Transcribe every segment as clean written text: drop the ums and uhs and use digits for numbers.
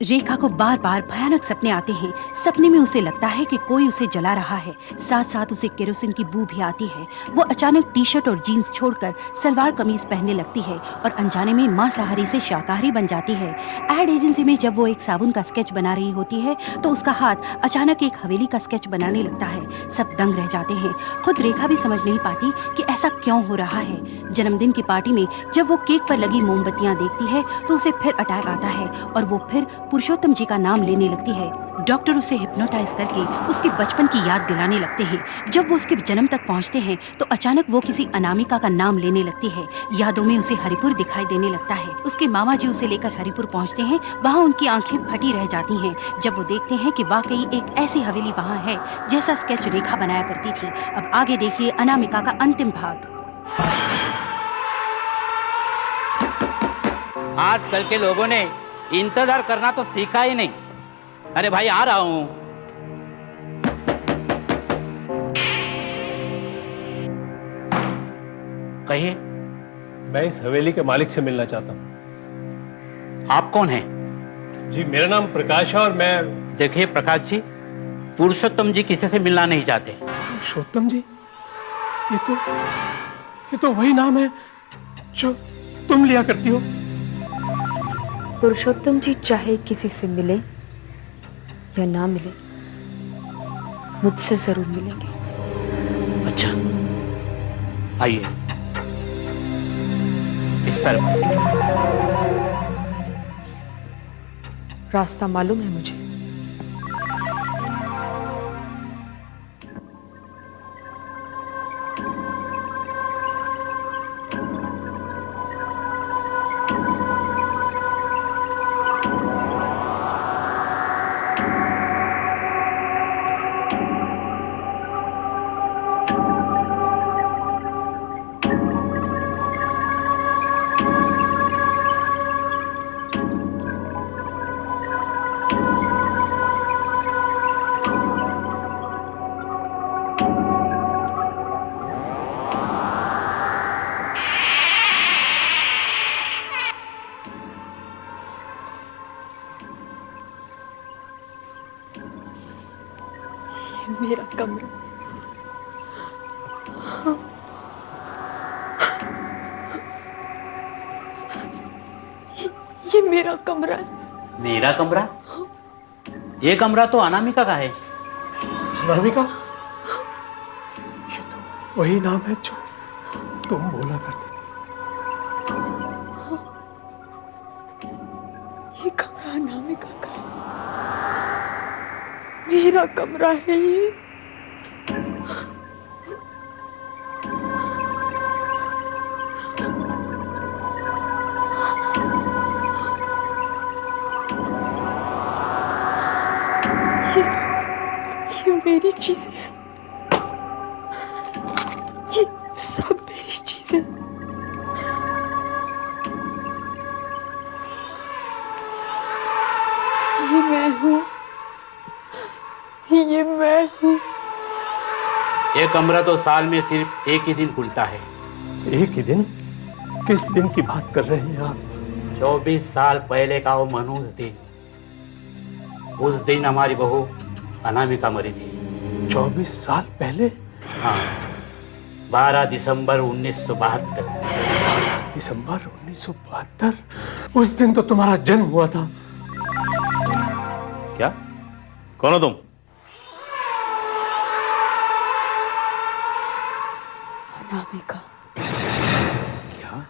रेखा को बार बार भयानक सपने आते हैं। सपने में उसे लगता है कि कोई उसे जला रहा है, साथ साथ उसे केरोसिन की बू भी आती है। वो अचानक टी शर्ट और जीन्स छोड़कर सलवार कमीज पहनने लगती है और अनजाने में मांसाहारी से शाकाहारी बन जाती है। एड एजेंसी में जब वो एक साबुन का स्केच बना रही होती है तो उसका हाथ अचानक एक हवेली का स्केच बनाने लगता है। सब दंग रह जाते हैं। खुद रेखा भी समझ नहीं पाती कि ऐसा क्यों हो रहा है। जन्मदिन की पार्टी में जब वो केक पर लगी मोमबत्तियां देखती है तो उसे फिर अटैक आता है और वो फिर पुरुषोत्तम जी का नाम लेने लगती है। डॉक्टर उसे हिप्नोटाइज करके उसके बचपन की याद दिलाने लगते हैं। जब वो उसके जन्म तक पहुंचते हैं तो अचानक वो किसी अनामिका का नाम लेने लगती है। यादों में उसे हरिपुर दिखाई देने लगता है। उसके मामा जी उसे लेकर हरिपुर पहुंचते हैं। वहाँ उनकी आंखें फटी रह जाती हैं जब वो देखते हैं कि वाकई एक ऐसी हवेली वहाँ है जैसा स्केच रेखा बनाया करती थी। अब आगे देखिए अनामिका का अंतिम भाग। आजकल के लोगों ने इंतजार करना तो सीखा ही नहीं। अरे भाई आ रहा हूं। कहिए। मैं इस हवेली के मालिक से मिलना चाहता हूँ। आप कौन हैं? जी मेरा नाम प्रकाश है और मैं। देखिए प्रकाश जी, पुरुषोत्तम जी किसी से मिलना नहीं चाहते। पुरुषोत्तम जी? ये तो वही नाम है जो तुम लिया करती हो। पुरुषोत्तम जी चाहे किसी से मिले या ना मिले, मुझसे जरूर मिलेंगे। अच्छा, आइए इस तरफ। रास्ता मालूम है मुझे। मेरा कमरा, ये मेरा कमरा है। मेरा कमरा? ये कमरा तो अनामिका का है। अनामिका? ये तो वही नाम है जो तुम बोला करती थी। ये कमरा अनामिका का है, मेरा कमरा है ये। ये मेरी चीजें हैं, ये सब मेरी चीजें। ये मैं हूँ, ये मैं हूँ। ये कमरा तो साल में सिर्फ एक ही दिन खुलता है। एक ही दिन? किस दिन की बात कर रहे हैं आप? 24 साल पहले का वो मनहूस दिन। उस दिन हमारी बहू अनामिका मरी थी। 24 साल पहले? हाँ, 12 दिसंबर 1972। दिसंबर 1972? उस दिन तो तुम्हारा जन्म हुआ था। क्या? कौन हो तुम? अनामिका। क्या?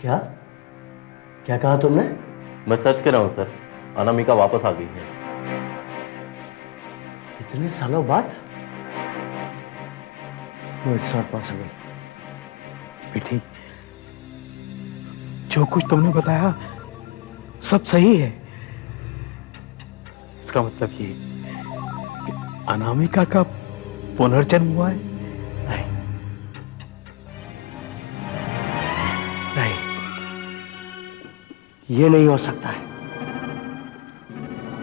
क्या क्या कहा तुमने? मैं सच कह रहा हूं सर, अनामिका वापस आ गई है। इतने सालों बाद? No, it's not possible. बेटी, जो कुछ तुमने बताया सब सही है। इसका मतलब ये कि अनामिका का पुनर्जन्म हुआ है? नहीं नहीं, ये नहीं हो सकता है।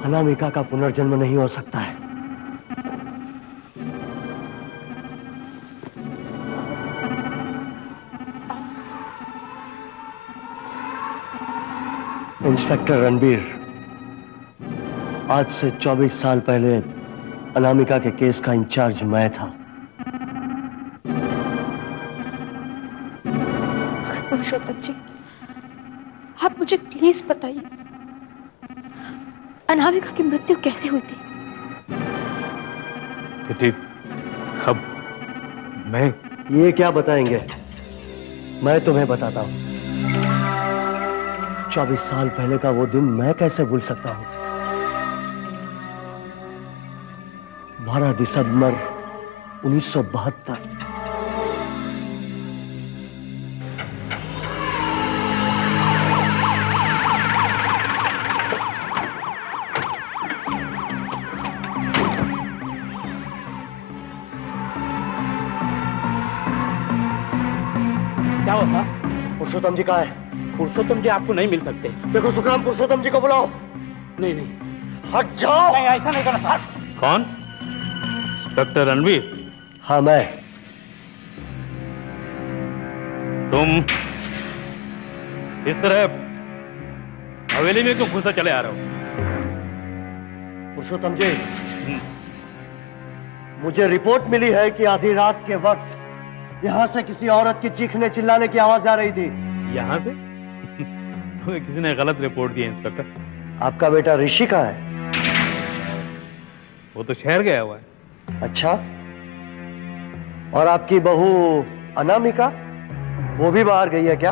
अनामिका का पुनर्जन्म नहीं हो सकता है। इंस्पेक्टर रणबीर, आज से 24 साल पहले अनामिका के केस का इंचार्ज मैं था। पुरुषोत्तम जी, आप मुझे प्लीज बताइए, अनामिका की मृत्यु कैसे हुई थी? बेटी, अब मैं ये क्या बताएंगे, मैं तुम्हें बताता हूं। 24 साल पहले का वो दिन मैं कैसे भूल सकता हूं। 12 दिसंबर 1972। क्या हुआ साहब? पुरुषोत्तम जी कहाँ है? पुरुषोत्तम जी आपको नहीं मिल सकते। देखो सुखराम, पुरुषोत्तम जी को बुलाओ। नहीं नहीं, हट जाओ। नहीं ऐसा नहीं करना साहब। कौन? इंस्पेक्टर रणवीर, हाँ मैं। तुम इस तरह हवेली में क्यों घुसा चले आ रहे हो? पुरुषोत्तम जी, मुझे रिपोर्ट मिली है कि आधी रात के वक्त यहां से किसी औरत की चीखने चिल्लाने की आवाज आ रही थी। यहां से? तुम्हें किसी ने गलत रिपोर्ट दी है इंस्पेक्टर। आपका बेटा ऋषि कहाँ है? वो तो शहर गया हुआ है। अच्छा, और आपकी बहू अनामिका, वो भी बाहर गई है क्या?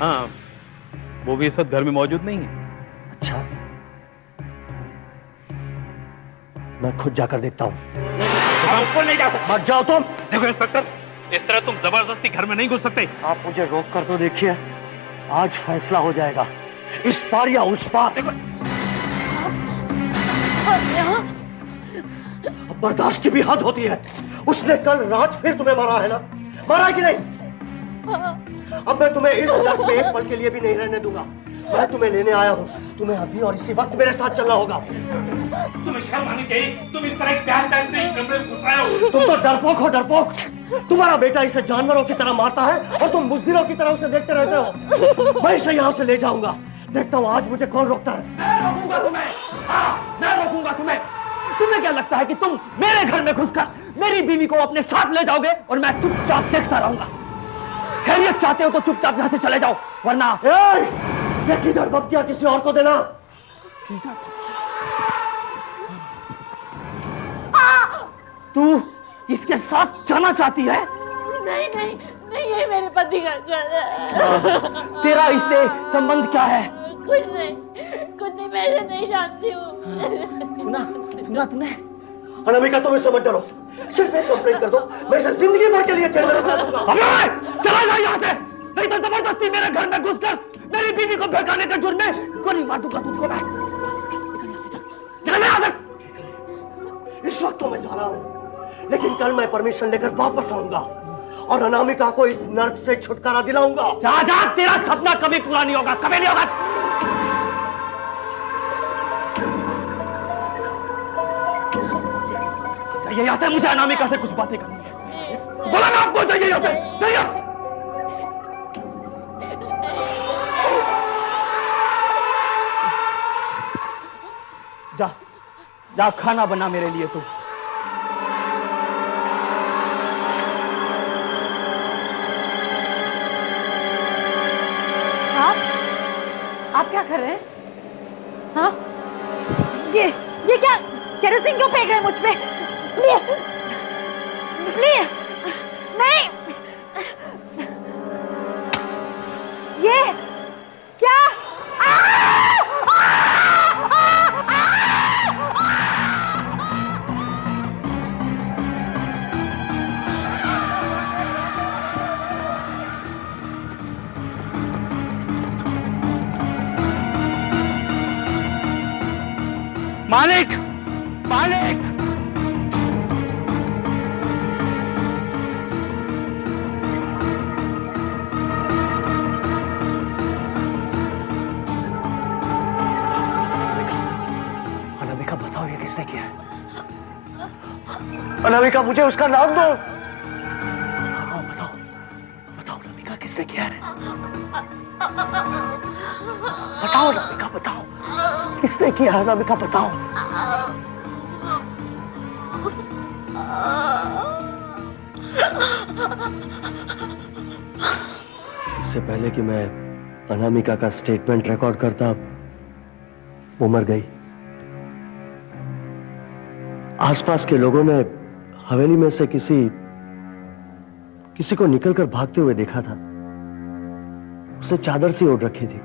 हाँ, वो भी इस वक्त घर में मौजूद नहीं है। अच्छा, मैं खुद जाकर देखता हूँ। ऊपर नहीं जा सकते। मत जाओ तुम। देखो इंस्पेक्टर, इस तरह तुम जबरदस्ती घर में नहीं घुस सकते। आप मुझे रोक कर तो देखिए, आज फैसला हो जाएगा, इस पार या उस पार। अब बर्दाश्त की भी हद होती है। उसने कल रात फिर तुम्हें मारा है ना? मारा है कि नहीं? अब मैं तुम्हें इस डर में एक पल के लिए भी नहीं रहने दूंगा। मैं तुम्हें लेने आया हूँ, तुम्हें अभी और इसी वक्त मेरे साथ चलना होगा। तुम्हें शर्म आनी चाहिए, तुम इस तरह प्यार करते ही कमरे में घुस आए हो। तुम तो डरपोक हो, डरपोक। तुम्हारा बेटा इसे जानवरों की तरह मारता है और तुम बुज़दिलों की तरह उसे देखते रहते हो। मैं इसे यहाँ से ले जाऊंगा, देखता हूँ आज मुझे कौन रोकता है। मैं रोकूंगा तुम्हें। हाँ, मैं रोकूंगा तुम्हें। तुम्हें क्या लगता है कि तुम मेरे घर में घुसकर मेरी बीवी को अपने साथ ले जाओगे और मैं चुपचाप देखता रहूंगा? खैरियत चाहते हो तो चुपचाप यहाँ से चले जाओ, वरना ये किधर बब्किया किसी और को देना। तू इसके साथ जाना चाहती है? नहीं नहीं नहीं, ये मेरे पति का घर है। तेरा इससे संबंध क्या है? कुछ नहीं, मैं इसे नहीं जानती हूँ। सुना तूने? अनामिका, तुम इससे मत डरो, सिर्फ एक कंप्लेंट कर दो, मैं इसे जिंदगी भर के लिए जेल में डाल दूंगा। अबे चला जा यहाँ से, नहीं तो जबरदस्ती मेरे घर में घुसकर मेरी बीवी को भड़काने के जुर्म में गोली मार दूंगा तुझको मैं। निकल यहाँ से। इस वक्त तो मैं जा रहा हूँ, लेकिन कल मैं परमिशन लेकर वापस आऊंगा और अनामिका को इस नर्क से छुटकारा दिलाऊंगा। जा जा, तेरा सपना कभी पूरा नहीं होगा, कभी नहीं होगा। चाहिए यहाँ से, मुझे अनामिका से कुछ बातें करनी है। बोला ना आपको, चाहिए यहाँ से, चाहिए। जा जा, खाना बना मेरे लिए तू। आप क्या कर रहे हैं? हाँ, ये क्या केरोसिन क्यों फेंक रहे हैं मुझ पे? प्लीज प्लीज नहीं, ये क्या? मालिक, मालिक! अनामिका, बताओ ये किसने किया है? अनामिका, मुझे उसका नाम दो। हाँ, बताओ बताओ, अनामिका किसने किया है? बताओ अनामिका, बताओ, किसने किया है अनामिका, बताओ। इससे पहले कि मैं अनामिका का स्टेटमेंट रिकॉर्ड करता, वो मर गई। आसपास के लोगों ने हवेली में से किसी को निकलकर भागते हुए देखा था। उसे चादर सी ओढ़ रखी थी।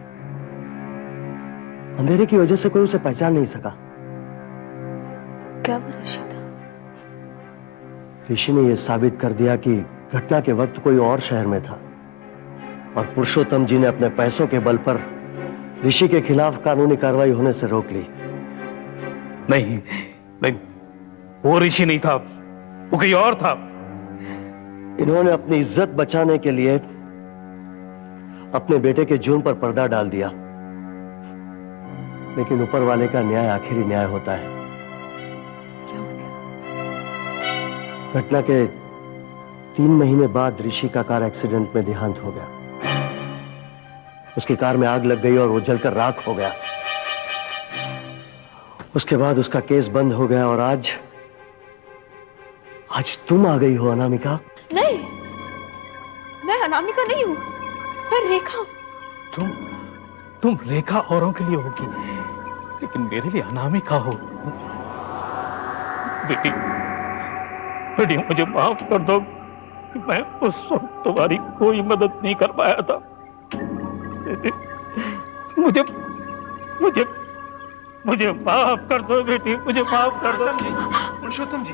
अंधेरे की वजह से कोई उसे पहचान नहीं सका। क्या वो ऋषि था? ऋषि ने यह साबित कर दिया कि घटना के वक्त कोई और शहर में था और पुरुषोत्तम जी ने अपने पैसों के बल पर ऋषि के खिलाफ कानूनी कार्रवाई होने से रोक ली। नहीं नहीं, वो ऋषि नहीं था, वो कोई और था। इन्होंने अपनी इज्जत बचाने के लिए अपने बेटे के जुर्म पर पर्दा डाल दिया, लेकिन ऊपर वाले का न्याय आखिरी न्याय होता है। क्या मतलब? घटना के 3 महीने बाद ऋषि का कार एक्सीडेंट में देहांत हो गया। उसकी कार में आग लग गई और वो जलकर राख हो गया। उसके बाद उसका केस बंद हो गया और आज तुम आ गई हो अनामिका। नहीं, मैं अनामिका नहीं हूँ, मैं रेखा हूँ। तुम रेखा औरों के लिए होगी, लेकिन मेरे लिए अनामिका हो। बेटी, बेटी मुझे माफ कर दो कि मैं उस वक्त तुम्हारी कोई मदद नहीं कर पाया था। बेटी, मुझे माफ कर दो बेटी, मुझे माफ कर दो। पुरुषोत्तम जी,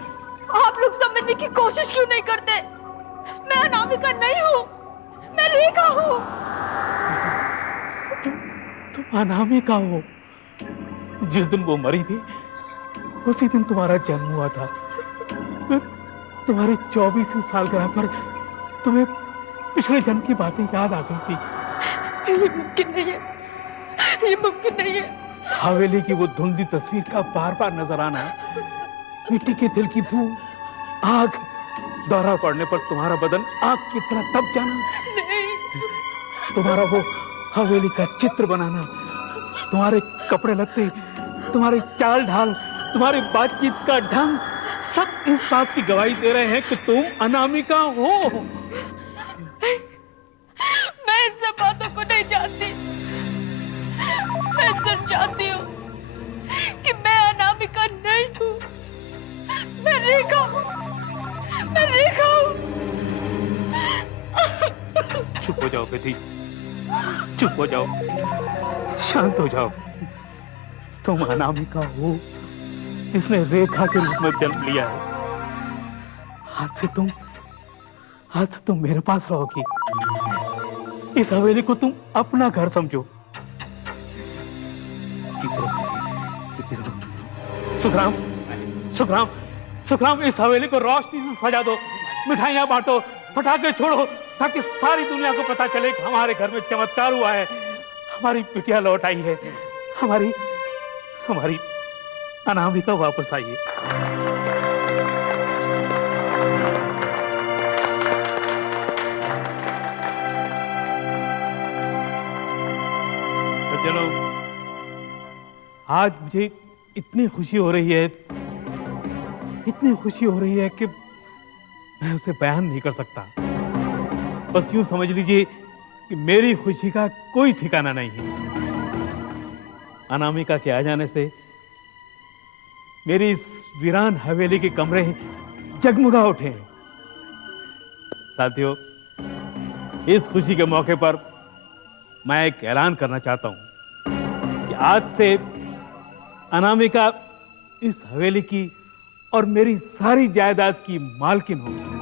आप लोग समझने की कोशिश क्यों नहीं करते? मैं अनामिका नहीं हूँ, मैं रेखा हूँ। तुम अनामिका हो। जिस दिन वो मरी थी, उसी दिन तुम्हारा जन्म हुआ था। तुम्हारी 24वीं सालगिरह पर तुम्हें पिछले जन्म की बातें याद आ गई थी। ये मुमकिन नहीं है, ये मुमकिन नहीं है। हवेली की वो धुंधली तस्वीर का बार बार नजर आना, मिट्टी के दिल की बू, आग, दौरा पड़ने पर तुम्हारा बदन आग की तरह तप जाना, तुम्हारा वो हवेली का चित्र बनाना, तुम्हारे कपड़े लत्ते, तुम्हारी चाल ढाल, तुम्हारी बातचीत का ढंग, सब इस बात की गवाही दे रहे हैं कि तुम अनामिका हो। मैं इन सब बातों को नहीं जानती। मैं सिर्फ जानती हूँ कि मैं अनामिका नहीं हूँ, मैं रेखा हूँ, मैं रेखा हूँ। चुप हो जाओ बेटी, चुप हो जाओ, शांत हो जाओ। तुम अनामिका हो जिसने रेखा के रूप में जन्म लिया है। आज से तुम मेरे पास रहोगी। इस हवेली को तुम अपना घर समझो। जीते रहो, जीते रहो। सुखराम, सुखराम, सुखराम, इस हवेली को रोशनी से सजा दो, मिठाइयां बांटो, पटाखे छोड़ो, ताकि सारी दुनिया को पता चले कि हमारे घर में चमत्कार हुआ है, हमारी बिटिया लौट आई है, हमारी अनामिका वापस आई है। सज्जनों, आज मुझे इतनी खुशी हो रही है, इतनी खुशी हो रही है कि मैं उसे बयान नहीं कर सकता। बस यूं समझ लीजिए कि मेरी खुशी का कोई ठिकाना नहीं है। अनामिका के आ जाने से मेरी इस वीरान हवेली के कमरे जगमगा उठे हैं। साथियों, इस खुशी के मौके पर मैं एक ऐलान करना चाहता हूं कि आज से अनामिका इस हवेली की और मेरी सारी जायदाद की मालकिन होगी।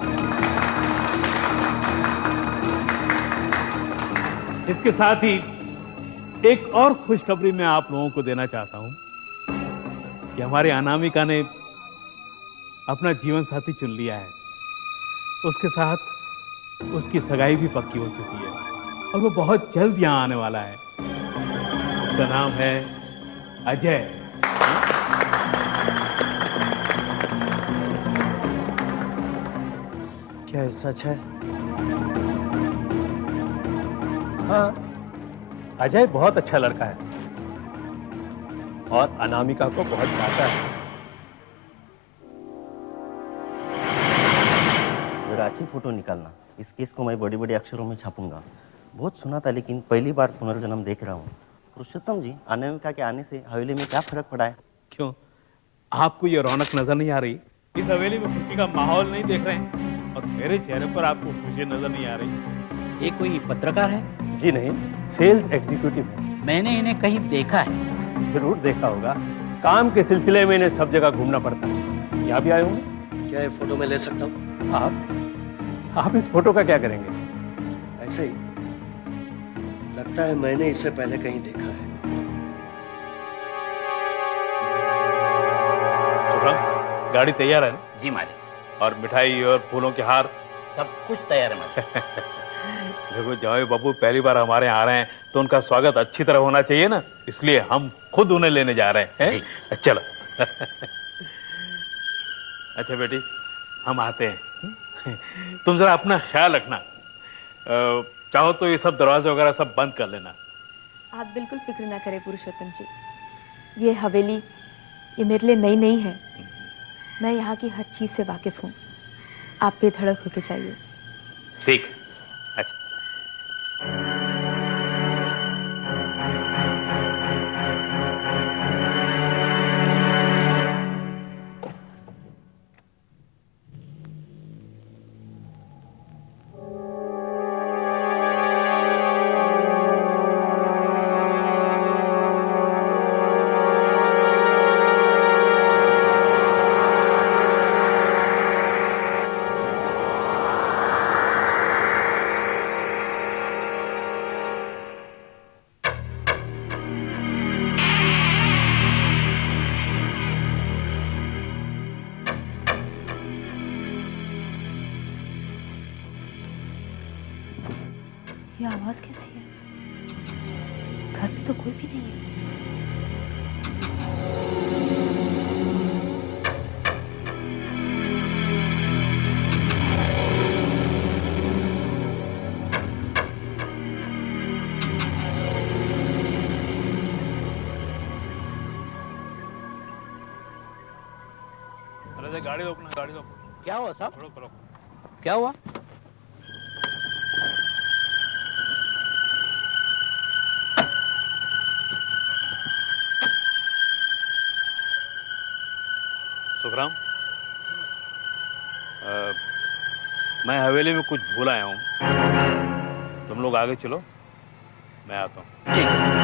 इसके साथ ही एक और खुशखबरी मैं आप लोगों को देना चाहता हूं कि हमारे अनामिका ने अपना जीवन साथी चुन लिया है। उसके साथ उसकी सगाई भी पक्की हो चुकी है और वो बहुत जल्द यहां आने वाला है। उसका नाम है अजय। क्या ये सच है? हाँ, अजय बहुत अच्छा लड़का है और अनामिका को बहुत चाहता है। जरा अच्छी फोटो निकालना, इस केस को मैं बड़ी बड़ी अक्षरों में छापूंगा। बहुत सुना था लेकिन पहली बार पुनर्जन्म देख रहा हूँ। पुरुषोत्तम जी, अनामिका के आने से हवेली में क्या फर्क पड़ा है? क्यों, आपको ये रौनक नजर नहीं आ रही? इस हवेली में खुशी का माहौल नहीं देख रहे हैं? और मेरे चेहरे पर आपको खुशी नजर नहीं आ रही? ये कोई पत्रकार है? जी नहीं, सेल्स एग्जीक्यूटिव है। मैंने इन्हें कहीं देखा है। जरूर देखा होगा, काम के सिलसिले में इन्हें सब जगह घूमना पड़ता है। यहाँ भी आए होंगे। क्या ये फोटो मैं ले सकता हूँ? आप इस फोटो का क्या करेंगे? ऐसे ही लगता है मैंने इसे पहले कहीं देखा है। शुभ्रम, गाड़ी तैयार है ना? जी मालिक। और मिठाई और फूलों के हार? सब कुछ तैयार है मालिक। देखो जवाई बाबू पहली बार हमारे यहाँ आ रहे हैं तो उनका स्वागत अच्छी तरह होना चाहिए ना, इसलिए हम खुद उन्हें लेने जा रहे हैं। जी। चलो। अच्छा बेटी, हम आते हैं। तुम जरा अपना ख्याल रखना। चाहो तो ये सब दरवाजे वगैरह सब बंद कर लेना। आप बिल्कुल फिक्र ना करें पुरुषोत्तम जी, ये हवेली ये मेरे लिए नई नहीं है। मैं यहाँ की हर चीज से वाकिफ हूँ। आप बेधड़क होके चाहिए। ठीक। अच्छा। ये आवाज कैसी है? घर में तो कोई भी नहीं है। अरे गाड़ी रोकना, गाड़ी रोक। क्या हुआ साहब? रोक रोक। क्या हुआ? सुखराम, मैं हवेली में कुछ भूल आया हूँ। तुम लोग आगे चलो, मैं आता हूँ। ठीक है।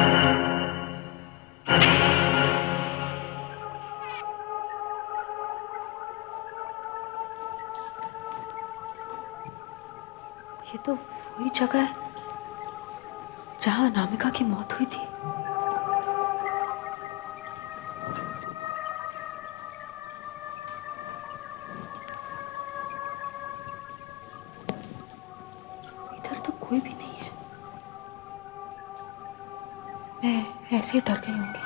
ये तो वही जगह है जहां अनामिका की मौत हुई थी। इधर तो कोई भी नहीं है। मैं ऐसे ही डर गई होंगी।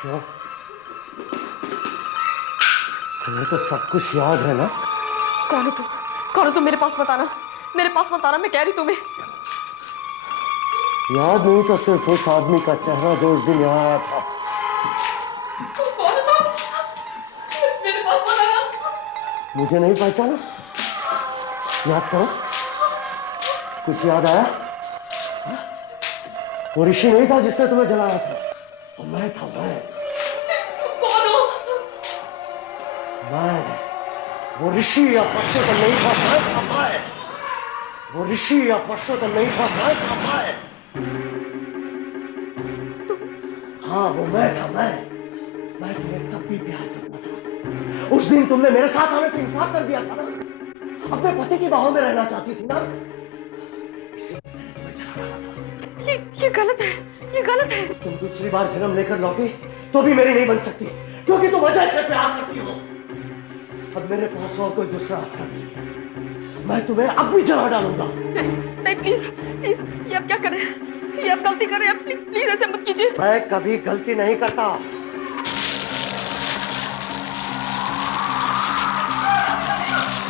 क्यों? तुम्हें तो सब कुछ याद है ना? कौन है तुम? कौन है तुम? मेरे पास मत आना, मेरे पास मत आना, मैं कह रही तुम्हें। याद नहीं तो सिर्फ उस आदमी का चेहरा जो उस दिन यहाँ आया था। कौन है तुम? मेरे पास मत आना। मुझे नहीं पहचाना? याद करो, कुछ याद आया? वो ऋषि नहीं था जिसने तुम्हें जलाया था, वो मैं था। कौन हो? मैं वो ऋषि या पुरुषोत्तम नहीं था, मैं था मैं। वो ऋषि या पुरुषोत्तम नहीं था, मैं था मैं। हाँ, वो मैं था मैं तुम्हें तब भी प्यार करता था। उस दिन तुमने मेरे साथ आने से इनकार कर दिया था ना, अपने पति की बाहों में रहना चाहती थी ना, इसलिए मैंने तुम्हें जला डाला था। ये गलत है, ये गलत है। तुम दूसरी बार जन्म लेकर लौटी तो भी मेरी नहीं बन सकती, क्योंकि तुम अजय से प्यार करती हो। अब मेरे पास और कोई दूसरा रास्ता नहीं है, मैं तुम्हें अब भी जला डालूंगा। नहीं प्लीज प्लीज, ये आप क्या कर रहे हैं? ये आप गलती कर रहे हैं, प्लीज प्लीज ऐसे मत कीजिए। मैं कभी गलती नहीं करता।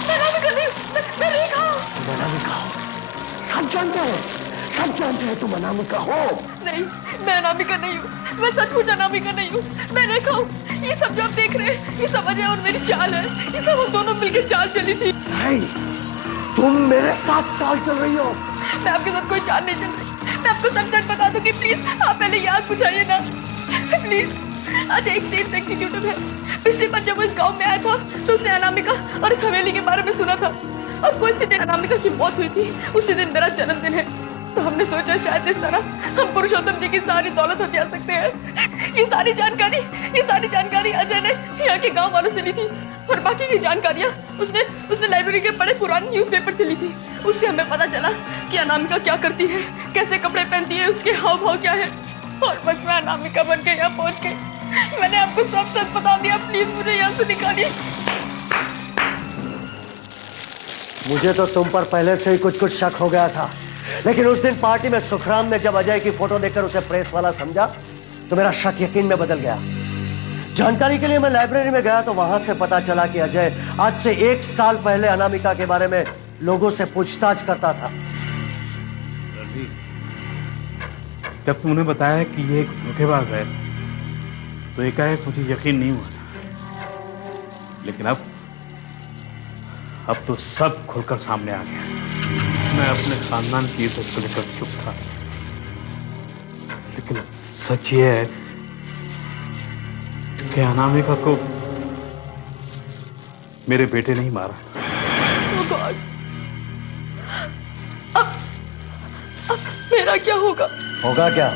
मैं नहीं कर रही हूँ, मैं नहीं खाऊं। जानते हैं, सब जानते हैं तुम अनामिका हो। नहीं, मैं अनामिका नहीं हूँ। मैं सचमुच अनामिका नहीं हूँ। मैं रेखा हूँ। ये सब जो आप देख रहे हैं, ये सब अजय और मेरी चाल है। ये सब हम दोनों मिलकर चाल चली थी। नहीं, तुम मेरे साथ चाल चल रही हो। मैं आपके साथ कोई चाल नहीं चल रही। मैं आपको सब सच बता दूंगी, प्लीज आप पहले ये आग बुझाइए ना, प्लीज। अच्छा, एक सेल्स एग्जीक्यूटिव है। पिछली बार जब वो इस गांव में आया था तो उसने अनामिका और इस हवेली के बारे में सुना था, और कोइंसिडेंट अनामिका की मौत हुई थी उसी दिन मेरा जन्मदिन है। तो हमने सोचा शायद इस तरह हम पुरुषोत्तम जी की सारी दौलत हथिया सकते हैं। ये सारी जानकारी अजय ने यहाँ के गांव वालों से ली थी, और बाकी की जानकारियाँ उसने लाइब्रेरी के बड़े पुराने न्यूज़पेपर से ली थी। उससे हमें पता चला कि अनामिका क्या करती है, कैसे कपड़े पहनती है, उसके हाव भाव क्या है। और बस मैं अनामिका बन के यहाँ पहुँच गई। मैंने आपको सब सच बता दिया, प्लीज मुझे यहाँ से निकालिए। मुझे तो तुम पर पहले से ही कुछ शक हो गया था, लेकिन उस दिन पार्टी में सुखराम ने जब अजय की फोटो देखकर उसे प्रेस वाला समझा तो मेरा शक यकीन में बदल गया। जानकारी के लिए मैं लाइब्रेरी में गया तो वहां से पता चला कि अजय आज से 1 साल पहले अनामिका के बारे में लोगों से पूछताछ करता था। जब तुमने बताया कि ये एक धोखेबाज है तो एकाएक मुझे यकीन नहीं हुआ, लेकिन अब तो सब खुलकर सामने आ गया। मैं अपने खानदान की इज्जत को लेकर चुप था, लेकिन सच ये है कि अनामिका को मेरे बेटे ने ही मारा। Oh God! अब मेरा क्या होगा? होगा क्या?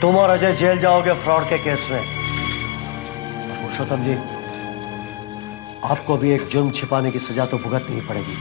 तुम और अजय जेल जाओगे फ्रॉड के केस में। पुरुषोत्तम जी, आपको भी एक जुर्म छिपाने की सजा तो भुगतनी पड़ेगी।